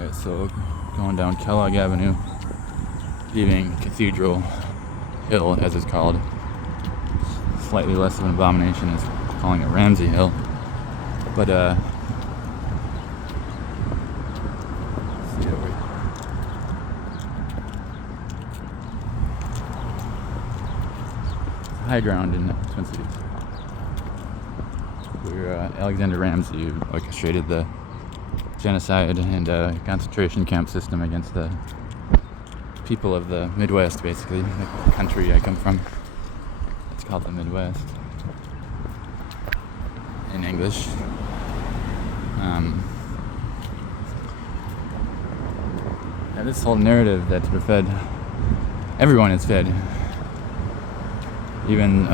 Alright, so going down Kellogg Avenue, leaving Cathedral Hill, as it's called. Slightly less of an abomination as calling it Ramsey Hill. But, let's see over here. It's high ground in Twin Cities. Where Alexander Ramsey orchestrated the genocide and concentration camp system against the people of the Midwest, basically, the country I come from. It's called the Midwest in English. And this whole narrative that we're fed, everyone is fed, even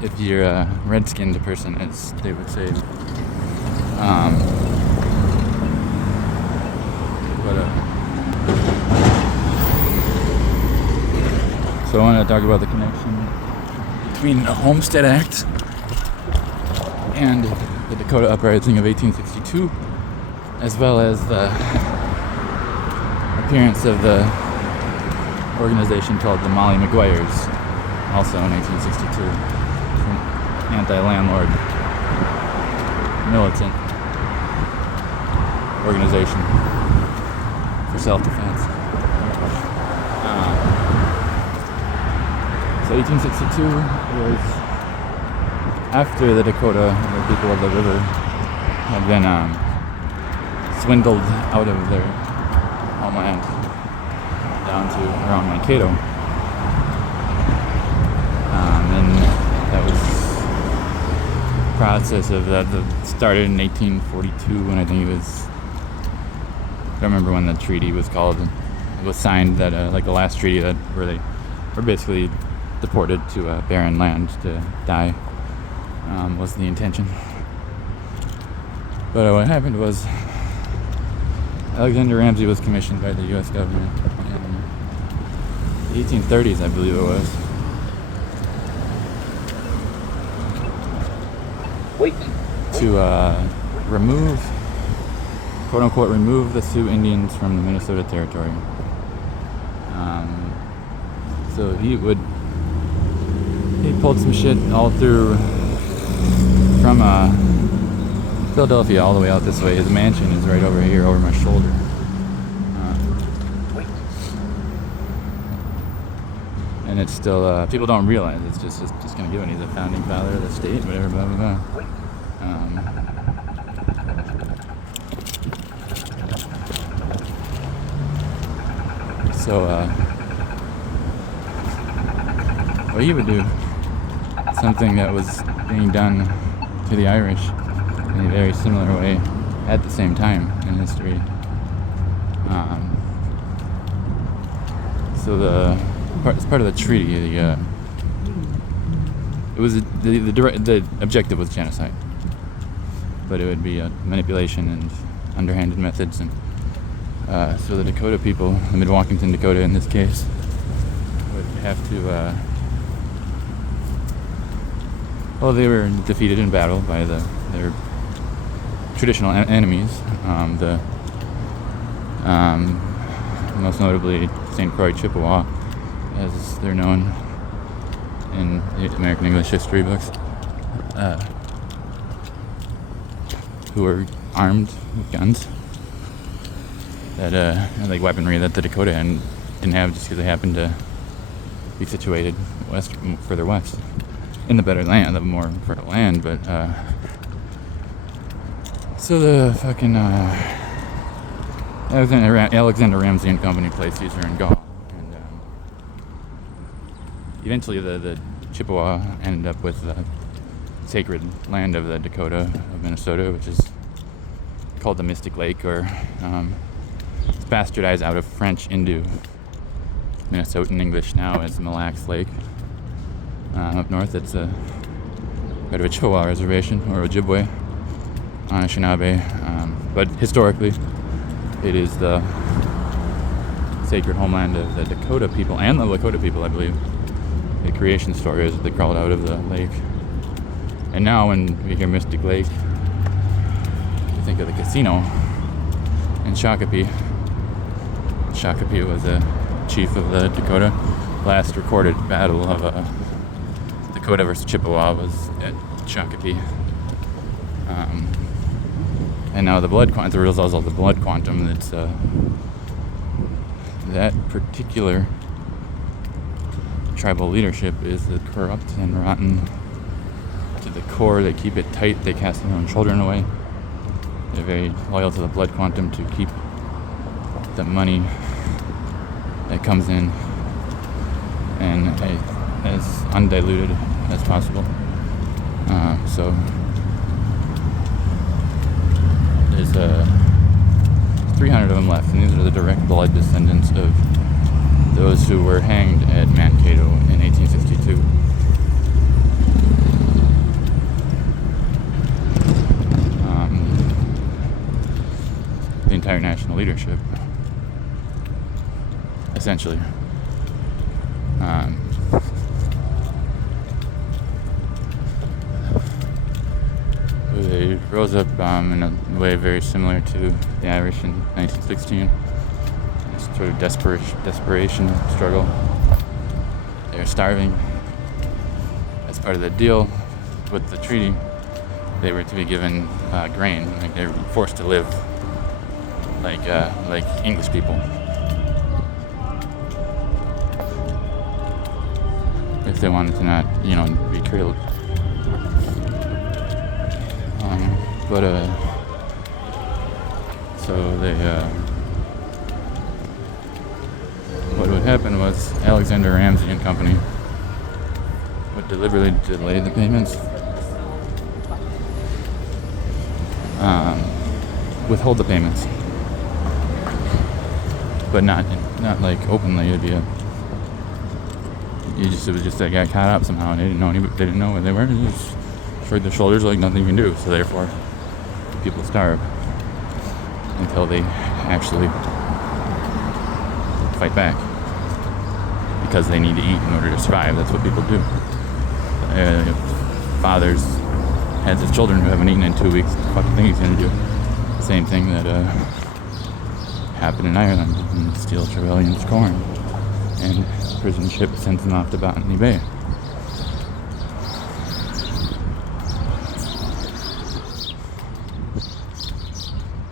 if you're a red-skinned person, as they would say. So I want to talk about the connection between the Homestead Act and the Dakota Uprising of 1862, as well as the appearance of the organization called the Molly Maguires, also in 1862. Anti-landlord militant organization for self-defense. So 1862 was after the Dakota, the people of the river, had been swindled out of their homeland down to around Mankato. And that was process of that started in 1842 when I think it was, I don't remember when the treaty was called. It was signed that like the last treaty that where they were basically deported to barren land to die was the intention. But what happened was Alexander Ramsey was commissioned by the U.S. government in the 1830s, I believe it was. To remove, quote unquote, remove the Sioux Indians from the Minnesota territory. So he pulled some shit all through from Philadelphia all the way out this way. His mansion is right over here, over my shoulder. And it's still, people don't realize it's just gonna give it. He's the founding father of the state, whatever, blah, blah, blah. So what he would do, something that was being done to the Irish in a very similar way at the same time in history. So as part of the treaty, it was the objective was genocide, but it would be manipulation and underhanded methods, and so the Dakota people, the Mid-Waukenton Dakota in this case, would have to. They were defeated in battle by their traditional enemies. Most notably St. Croix Chippewa, as they're known in the American English history books, who were armed with guns, that like weaponry that the Dakota didn't have, just because they happened to be situated further west, in the better land, the more fertile land. But so the fucking Alexander Ramsey and Company placed Caesar in Gaul, and eventually the Chippewa ended up with the sacred land of the Dakota of Minnesota, which is called the Mystic Lake, or it's bastardized out of French into Minnesotan English now as Mille Lacs Lake. Up north, it's a bit of a Chippewa reservation, or Ojibwe, Anishinaabe, but historically, it is the sacred homeland of the Dakota people, and the Lakota people, I believe. The creation story is that they crawled out of the lake And now when we hear Mystic Lake, we think of the casino in Shakopee. Shakopee was a chief of the Dakota. Last recorded battle of Dakota versus Chippewa was at Shakopee. And now the blood quantum, as a result of the blood quantum, that's that particular tribal leadership is corrupt and rotten to the core. They keep it tight. They cast their own children away. They're very loyal to the blood quantum to keep the money that comes in and as undiluted as possible. So there's 300 of them left, and these are the direct blood descendants of those who were hanged at Mankato in 1862. The entire national leadership, essentially. They rose up in a way very similar to the Irish in 1916. A sort of desperation struggle. They were starving. As part of the deal with the treaty, they were to be given grain. Like they were forced to live like English people. If they wanted to not, be killed. So they, what would happen was Alexander Ramsey and company would deliberately delay the payments, withhold the payments, but not like openly. It was just they got caught up somehow, and they didn't know where they were. They just shrugged their shoulders like nothing you can do. So therefore, people starve until they actually fight back because they need to eat in order to survive. That's what people do. Fathers has his children who haven't eaten in 2 weeks. What the fuck do you think he's gonna do? The same thing that happened in Ireland in Steel Trevelyan's corn, and prison ship sends them off to Botany Bay.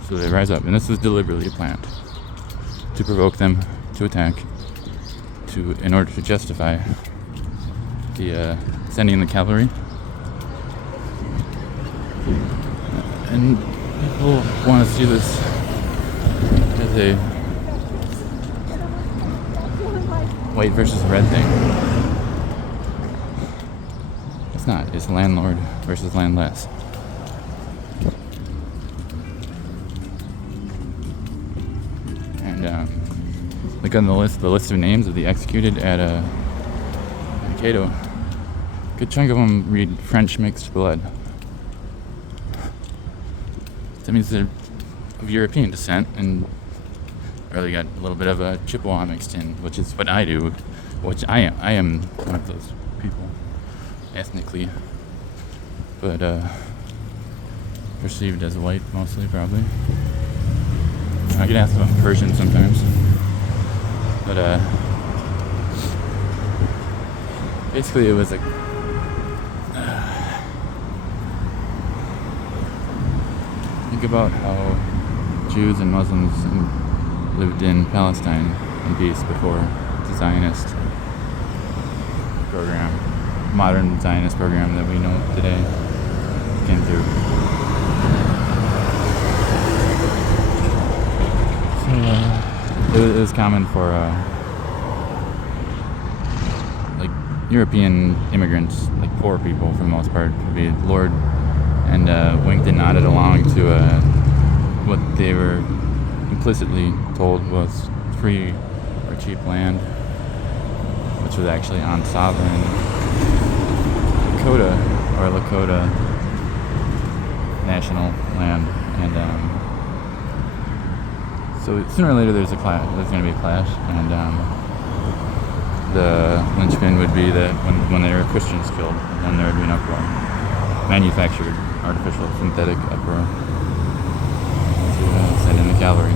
So they rise up, and this is deliberately planned to provoke them to attack, in order to justify the sending the cavalry. And people want to see this as a white versus red thing. It's not. It's landlord versus landless. Look on the list of names of the executed at Mankato. A good chunk of them read French mixed blood. That means they're of European descent, and really got a little bit of a Chippewa mixed in, which is what I do. Which I am one of those people, ethnically, but perceived as white mostly, probably. I get asked about Persian sometimes. But basically it was think about how Jews and Muslims lived in Palestine in peace before the Zionist program, modern Zionist program that we know today came through. So it was common for like European immigrants, like poor people for the most part, to be lured and winked and nodded along to what they were implicitly told was free or cheap land, which was actually on sovereign Lakota national land. And so sooner or later there's going to be a clash, and the linchpin would be that when there were Christians killed, then there would be an uproar. manufactured artificial synthetic uproar to send in the cavalry.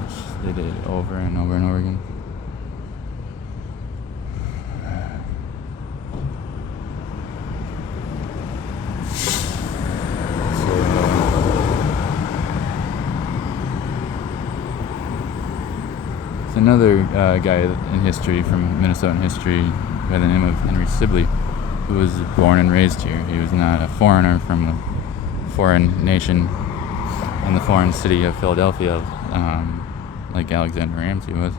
Which they did over and over and over again. Another guy in history, from Minnesotan history, by the name of Henry Sibley, who was born and raised here. He was not a foreigner from a foreign nation in the foreign city of Philadelphia, like Alexander Ramsey was.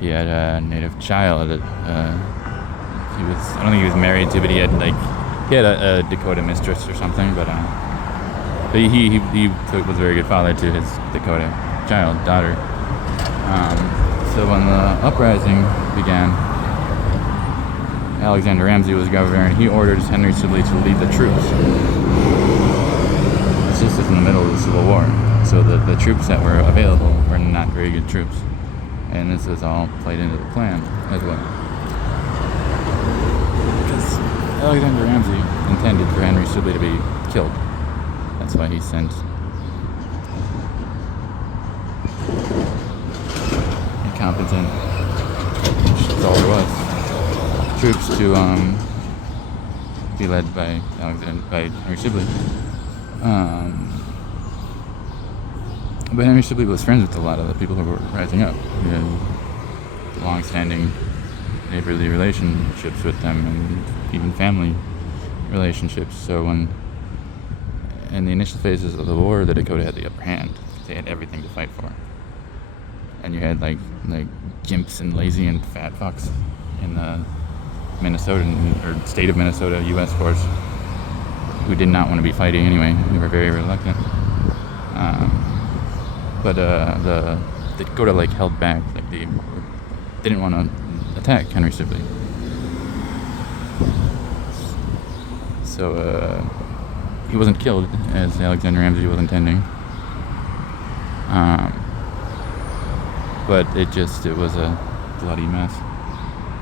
He had a native child. I don't think he was married to, but he had a Dakota mistress or something. But he was a very good father to his Dakota daughter. So when the uprising began, Alexander Ramsey was governor, and he ordered Henry Sibley to lead the troops. This is in the middle of the Civil War, so the troops that were available were not very good troops, and this was all played into the plan as well. Because Alexander Ramsey intended for Henry Sibley to be killed. That's why he sent incompetent, which is all there was, troops to be led by Henry Sibley. But Henry Sibley was friends with a lot of the people who were rising up. He had long-standing neighborly relationships with them, and even family relationships. So when, in the initial phases of the war, the Dakota had the upper hand. They had everything to fight for. And you had like gimps and lazy and fat fucks in the Minnesotan or state of Minnesota U.S. force who did not want to be fighting anyway. They were very reluctant. But the Dakota held back. They didn't want to attack Henry Sibley. So he wasn't killed as Alexander Ramsey was intending. But it was a bloody mess.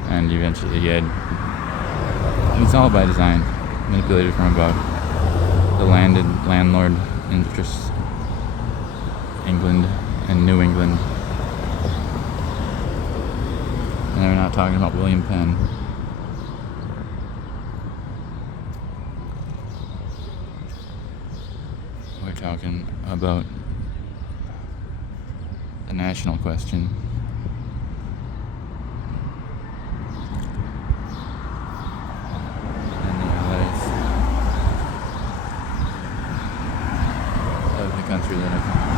And eventually it was all by design, manipulated from above. The landlord interests, England and New England. And we're not talking about William Penn. We're talking about the national question. And the allies of the country that I